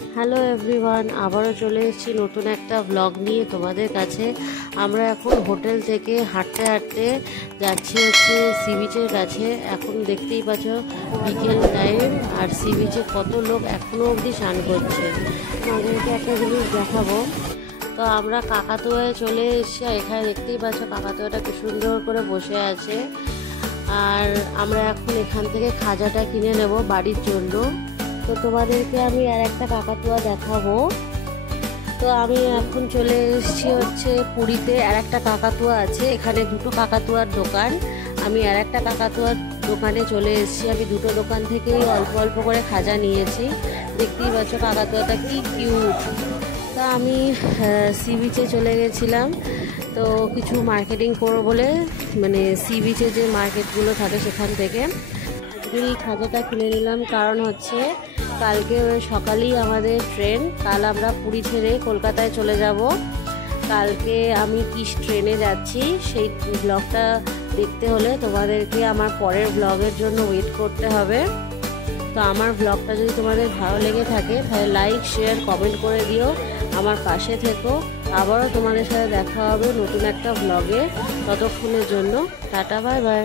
Hello everyone, আবারও চলে এসেছি নতুন একটা ব্লগ নিয়ে তোমাদের কাছে। আমরা এখন হোটেল থেকে হাঁটতে হাঁটতে যাচ্ছি সি বিচের কাছে। এখন দেখতেই পাচ্ছ বিকেল টাইম, আর সি বিচে কত লোক এখনও অবধি স্নান করছে। আমাদেরকে একটা জিনিস দেখাবো। তো আমরা কাকাতুয়ায় চলে এসেছি, আর এখানে দেখতেই পাচ্ছ কাকাতুয়াটা কি সুন্দর করে বসে আছে। আর আমরা এখন এখান থেকে খাজাটা কিনে নেব বাড়ির জন্য। তো তোমাদেরকে আমি আর একটা কাকাতুয়া দেখাবো। তো আমি এখন চলে এসেছি পুরীতে। আর একটা কাকাতুয়া আছে, এখানে দুটো কাকাতুয়ার দোকান। আমি আর একটা কাকাতুয়ার দোকানে চলে এসেছি। আমি দুটো দোকান থেকেই অল্প অল্প করে খাজা নিয়েছি। দেখতেই পাচ্ছ কাকাতুয়াটা কি কিউট। তা আমি সি বিচে চলে গেছিলাম, তো কিছু মার্কেটিং করবো বলে, মানে সি বিচে যে মার্কেটগুলো থাকে সেখান থেকে আজকের এই খাজাটা কিনে নিলাম। কারণ হচ্ছে কালকে সকালেই আমাদের ট্রেন, কাল আমরা পুরী ছেড়ে কলকাতায় চলে যাব। কালকে আমি কি ট্রেনে যাচ্ছি সেই ব্লগটা দেখতে হলে তোমাদেরকে আমার পরের ব্লগের জন্য ওয়েট করতে হবে। তো আমার ব্লগটা যদি তোমাদের ভালো লেগে থাকে তাহলে লাইক, শেয়ার, কমেন্ট করে দিও, আমার পাশে থেকো। আবারও তোমাদের সাথে দেখা হবে নতুন একটা ব্লগে। ততক্ষণের জন্য টাটা, বাই বাই।